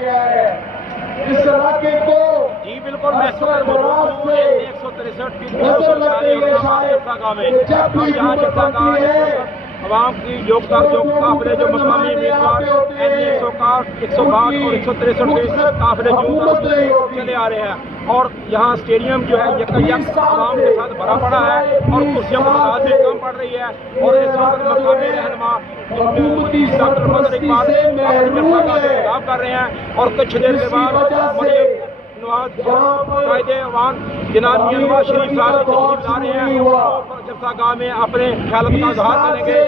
गया है। इस इलाके को जी बिल्कुल, मैं 163 की आवाम की जो काफिले जो मकामी उम्मीदवार 160, 162 और 163 के काफिले जो चले आ रहे हैं, और यहाँ स्टेडियम जो है यकयक आवाम के साथ भरा पड़ा है और कुर्सियों की तादाद भी कम पड़ रही है। और इस वक्त मकामी रहनुमा डॉक्टर फजल इकबाल खिताब कर रहे हैं और कुछ देर के बाद जनाब नवाज शरीफ साहब तशरीफ ला रहे हैं और जलसा गाह में अपने ख्याल का इजहार करेंगे।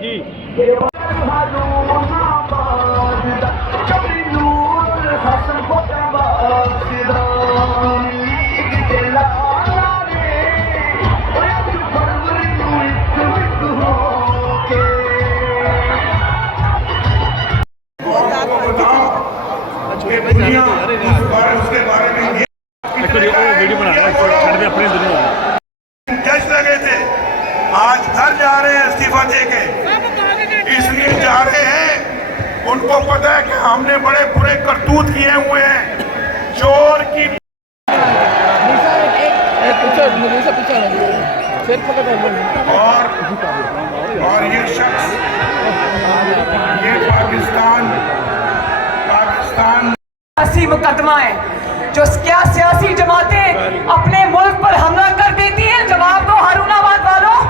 जी उसके बारे में वीडियो बना अपने जज लगे थे, आज घर जा रहे हैं इस्तीफा देके, इसलिए जा रहे हैं। उनको पता है कि हमने बड़े बुरे करतूत किए हुए हैं। चोर की और ये शख्स ये पाकिस्तान सियासी मुकदमा है जो क्या सियासी जमातें अपने मुल्क पर हमला कर देती हैं। जवाब दो हारूनाबाद वालों,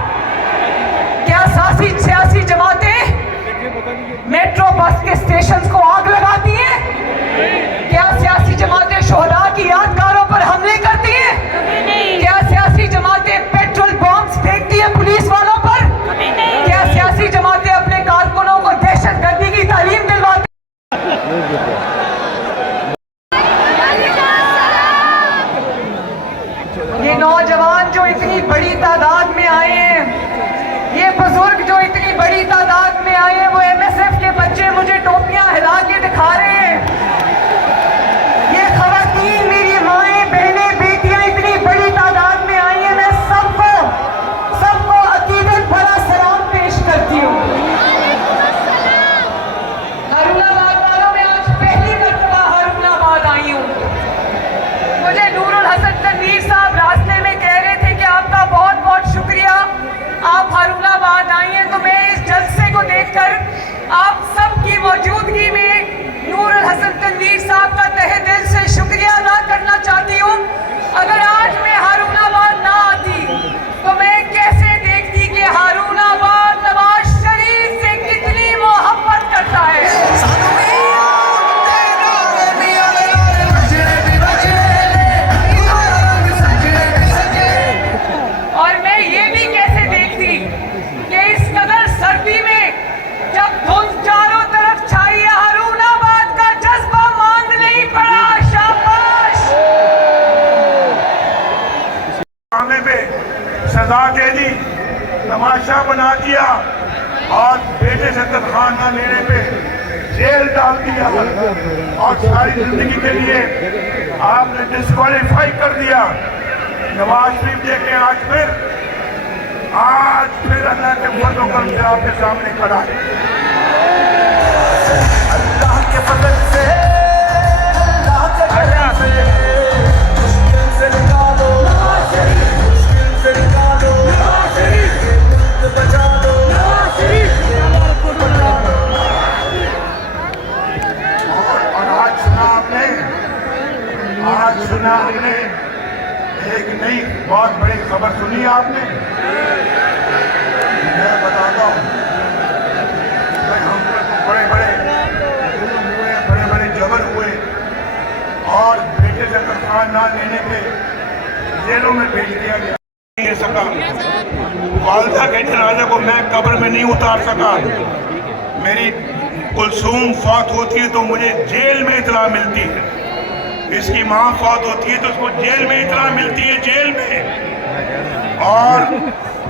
क्या सियासी जमातें मेट्रो बस के स्टेशन को आग लगाती हैं? क्या सियासी जमातें शोहदा की यादगारों पर हमले करती हैं? क्या सियासी जमातें पेट्रोल बॉम्ब्स फेंकती हैं पुलिस वालों पर? क्या सियासी जमातें अपने कारकुनों को दहशतगर्दी की तालीम दिलवाती? ये नौजवान जो इतनी बड़ी तादाद में आए हैं, ये बुजुर्ग जो इतनी बड़ी तादाद में आए हैं, वो MSF के बच्चे मुझे टोपियां हिला के दिखा रहे हैं। ये खवातीन, मेरी माएं, बहनें, बेटियां इतनी बड़ी तादाद में आई हैं। मैं सबको अकीदत भरा सलाम पेश करती हूँ। हारूनाबाद वालों, मैं आज पहली मरतबा हारूनाबाद आई हूँ। मुझे नूरुल हसन तनवीर साहब रास्ते में कह रहे थे कि आपका बहुत बहुत शुक्रिया, आप हारूनाबाद आई हैं। तो मैं इस जलसे को देखकर आप सबकी मौजूदगी में नूरुल हसन तनवीर साहब का तहे दिल से शुक्रिया अदा करना चाहती हूँ। अगर आज मैं हारूनाबाद ना आती तो मैं कैसे देखती कि हारूनाबाद नवाज शरीफ से कितनी मोहब्बत करता है। और मैं ये भी कैसे देखती कि इस कदर सर्दी में जब धुंध चारों तरफ छाई है, हारूनाबाद का जज्बा मांद नहीं पड़ा। शाबाश। मामले पे सजा दे दी, तमाशा बना दिया और बेटे से तनख्वाह न लेने पे जेल डाल दिया और सारी जिंदगी के लिए आपने डिस्क्वालीफाई कर दिया। नवाज शरीफ देखे आज फिर अल्लाह के फजल करम से आपके सामने खड़ा है। अल्लाह के फजल से, अल्लाह के करम से मुश्किल से निकालो, मुश्किल से निकालो, मुल्क बचा लो, और आज सुना आपने एक नई बहुत बड़ी खबर सुनी आपने। मैं बताता हूँ, हम बड़े बड़े जबर हुए और बेटे से तनख्वाह ना लेने पे जेलों में भेज दिया गया। नहीं सका, वालदा के जनाजे को मैं कब्र में नहीं उतार सका। मेरी कुलसूम फौत होती है तो मुझे जेल में इतला मिलती है, इसकी माँ फौत होती है तो उसको जेल में इतला मिलती है, जेल में। और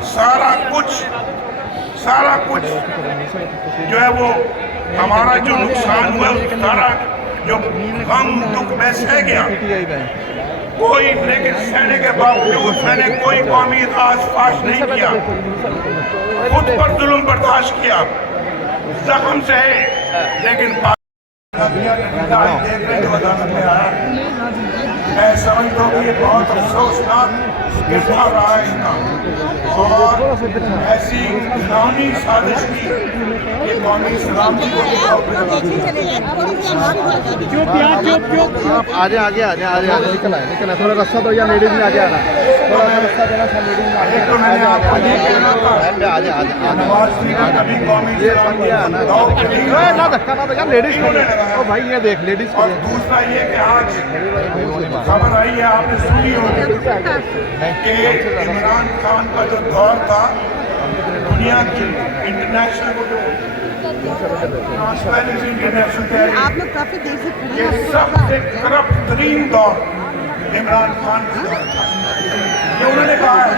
सारा कुछ जो है वो हमारा जो नुकसान हुआ, सारा जो गम दुख में सह गया कोई, लेकिन सहने के बावजूद मैंने कोई कौमी राज फाश नहीं किया, खुद पर जुल्म बर्दाश्त किया, जख्म सहे, लेकिन देखने जो अदालत में आया, मैं समझता हूँ कि ये बहुत अफसोसनाक किस्सा रहा है इनका, और ऐसी घिनौनी साजिश की ये कौमी सलामती को आगे आगे आगे आगे आगे निकल आए थोड़ा रास्ता दो या लेडीज में आगे आना थोड़ा रास्ता देना सब लेडीज में आगे तो मैंने आपको ये कहना था, आगे आगे नवाज शरीफ ने कभी कौमी सलामती को दाव पे नहीं लगाया। ना धक्का ना लगा लेडीज को ओ भाई ये देख लेडीज और दूसरा ये कि आज खबर आई है, आपने सुनी होगी कि इमरान खान का जो दौर था दुनिया की इंटरनेशनल आप लोग काफी देर से खड़े ये हैं। सबसे करप्ट तरीन दौर इमरान खान का दौर था, ये उन्होंने कहा है।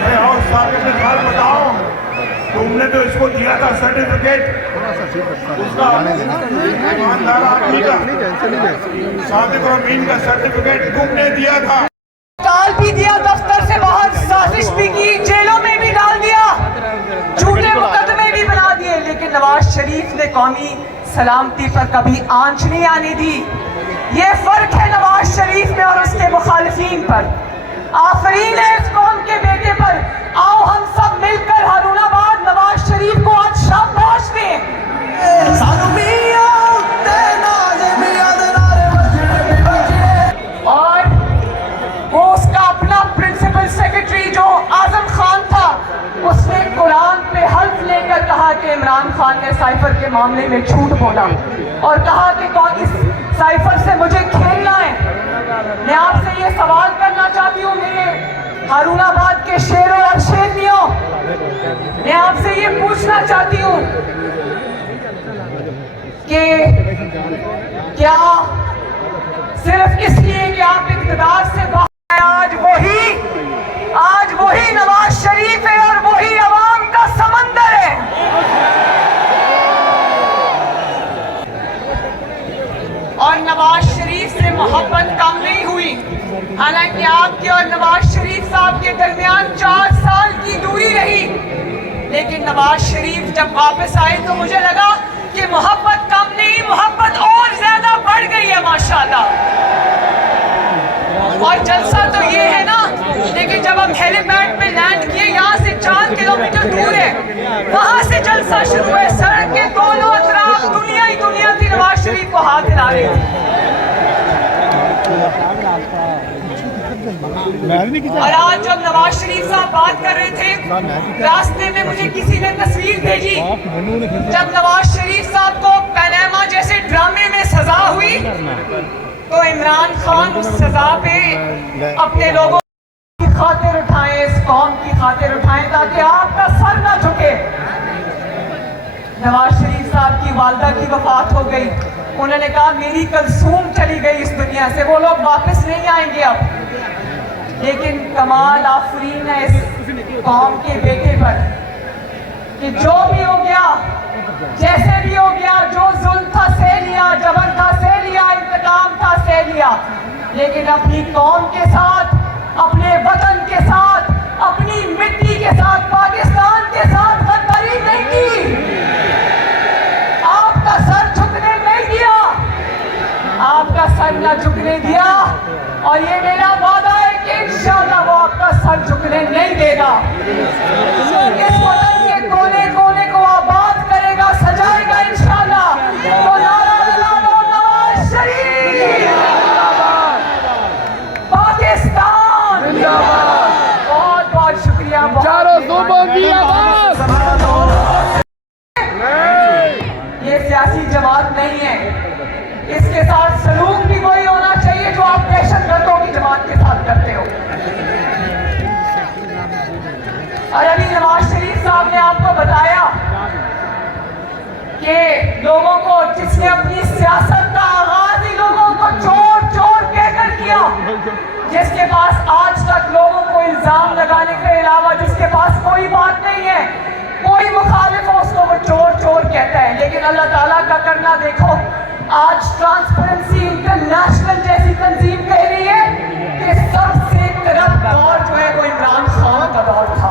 मैं और साबित ने बात बताओ, तुमने तो इसको दिया था सर्टिफिकेट, उसका ईमानदार आदमी का सादिक और अमीन का सर्टिफिकेट तुमने दिया था। टाल भी दिया, दफ्तर से बाहर साजिश भी की, जेलों में भी डाल दिया, झूठे मुकदमे भी बना दिए, लेकिन नवाज शरीफ ने कौमी सलामती पर कभी आंच नहीं आने दी। ये फर्क है नवाज शरीफ में और उसके मुखालिफिन पर। आफरीन है इस कौम के बेटे पर। आओ हम सब मिलकर हारूनाबाद नवाज शरीफ को आज शाबाश दें। और वो उसका अपना प्रिंसिपल सेक्रेटरी जो आजम खान था, उसने कुरान पे हल्फ लेकर कहा कि इमरान खान ने साइफर के मामले में झूठ बोला और कहा कि कौन इस साइफर से मुझे खेलना है। मैं आपसे ये सवाल करना चाहती हूँ, मेरे हारूनाबाद के शेरों और शेरनियों, मैं आपसे ये पूछना चाहती हूँ कि क्या सिर्फ इसलिए कि आप इक़्तिदार से बाहर आज वही नवाज शरीफ है और वही अवाम का समंदर है। और नवाज शरीफ से मोहब्बत कम नहीं हुई, हालांकि आपके और नवाज शरीफ साहब के दरमियान 4 साल की दूरी रही, लेकिन नवाज शरीफ जब वापस आए तो मुझे लगा कि मोहब्बत कम नहीं, मोहब्बत और ज्यादा बढ़ गई है माशाल्लाह। और जलसा तो ये है ना, लेकिन जब हम हेलीपैड पे लैंड किए, यहाँ से 4 किलोमीटर दूर है, वहां से जलसा शुरू है। सड़क के दोनों तरफ दुनिया ही दुनिया थी, नवाज शरीफ को हाथ हिला रही थी। और आज जब नवाज शरीफ साहब बात कर रहे थे, रास्ते में मुझे किसी ने तस्वीर भेजी, जब नवाज शरीफ साहब को पनामा जैसे ड्रामे में सजा हुई तो इमरान खान उस सजा पे अपने लोगों की खातिर उठाएं, इस कौम की खातिर उठाएं, ताकि आपका सर ना झुके। नवाज शरीफ साहब की वालदा की वफात हो गई, उन्होंने कहा मेरी कलसूम चली गई इस दुनिया से, वो लोग वापस नहीं आएंगे अब। लेकिन कमाल आफरीन है इस कौम के बेटे पर कि जो भी हो गया, जैसे भी हो गया, जो जुल्म था सह लिया, जबर था सह लिया, इंतकाम था सह लिया, लेकिन अपनी कौम के साथ, अपने वतन के साथ, अपनी मिट्टी के साथ, पाकिस्तान के साथ गद्दारी नहीं की। आपका सर झुकने नहीं दिया, आपका सर न झुकने दिया, और ये मेरा वादा है कि इंशाअल्लाह वो आपका सर झुकने नहीं देगा। इस वतन के कोने कोने को आबाद करेगा, सजाएगा इंशाअल्लाह। तो नारा लगाओ नवाज शरीफ पाकिस्तान जिंदाबाद। बहुत बहुत शुक्रिया। चारों सूबों की आवाज। ये सियासी जमात नहीं है, इसके साथ सलूक भी वही होना चाहिए जो आप दहशतगर्दों की जमात के साथ करते हो। और अभी नवाज शरीफ साहब ने आपको बताया कि लोगों को, जिसने अपनी सियासत का आगाज ही लोगों को चोर चोर कहकर किया, जिसके पास आज तक लोगों को इल्जाम लगाने के अलावा जिसके पास कोई बात नहीं है, कोई मुखालिफ हो, उसको वो चोर चोर कहता है। लेकिन अल्लाह ताला का करना देखो, आज ट्रांसपेरेंसी इंटरनेशनल जैसी तंजीम कह रही है कि सबसे करप्ट दौर जो है वो इमरान खान का दौर था।